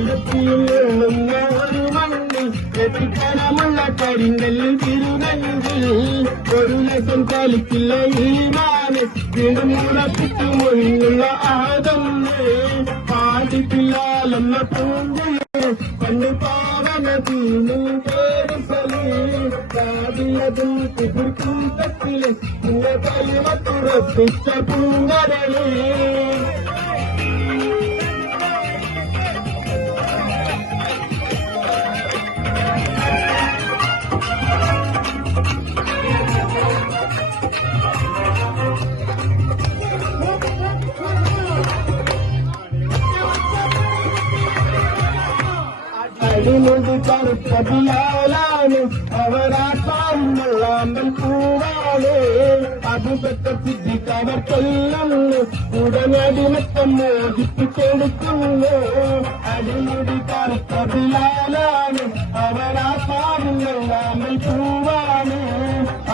ഇടത്തിലുള്ള ഒരു മണ്ണിൽ എത്തിക്കണമുള്ള കരിങ്കല്ലിൽ തിരുനെഞ്ചിൽ ഒരു ലക്ഷം കളിക്കില്ല ഈമാന് വീണ്ടും ഉറപ്പിച്ചു മൊഴിയുള്ള ആദന്ന് പാടിപ്പില്ലാലെന്ന പൂങ്കുഴി പണ്ട് പാവനതീനും പേരിസലി കാതിലതും കൂട്ടത്തില് ഇന്ന കലിമത്തുറപ്പിച്ച പൂങ്കരളി അടിമുടി കറുപ്പതിയാലാണ് അവരാട്ടാവുന്നുള്ള അമ്പൽ പൂവാണ് അതുപെട്ട സിദ്ധിക്കവർക്കെല്ലുന്നു ഉടനടിമത്തം മോദിപ്പിച്ചെടുക്കുന്നു അടിമുടി കറുപ്പതിയാലാണ് അവരാട്ടാവുന്നുള്ള അമ്പൽ പൂവാണ്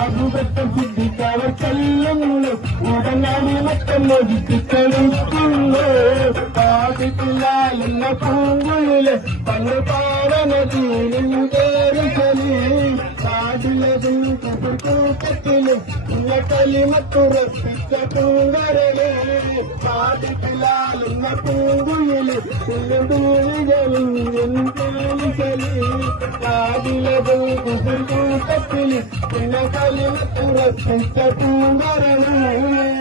അതുപെട്ട സിദ്ധിക്കവർക്കെല്ലുന്നു ഉടനടിമത്തം മോദിപ്പിച്ചെടുക്കുന്നു പാടിപ്പില്ലാലെന്ന പൂങ്കുഴില് പണ്ട് പാവനതീനും കേറിക്കലി കാതിലതും കൂട്ടത്തിലും ഇന്ന കലിമത്തുറപ്പിച്ച പൂങ്കരളി പാടിപ്പില്ലാലെന്ന പൂങ്കുഴില് ഇല്ലുടൂലികളിലും കേറിക്കലി കാതിലതും കൂട്ടത്തിലും ഇന്ന കലിമത്തുറപ്പിച്ച പൂങ്കരളി